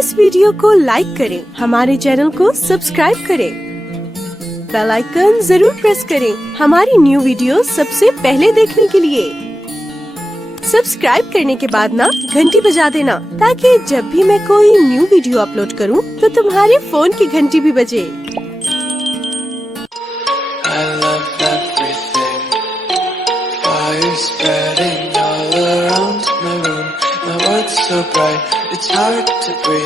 इस वीडियो को लाइक करें, हमारे चैनल को सब्सक्राइब करें, बेल आइकन जरूर प्रेस करें हमारी न्यू वीडियो सबसे पहले देखने के लिए। सब्सक्राइब करने के बाद ना घंटी बजा देना, ताकि जब भी मैं कोई न्यू वीडियो अपलोड करूं तो तुम्हारे फोन की घंटी भी बजे। I love everything. Fire spreading all around my room. My world's so bright, it's hard to breathe.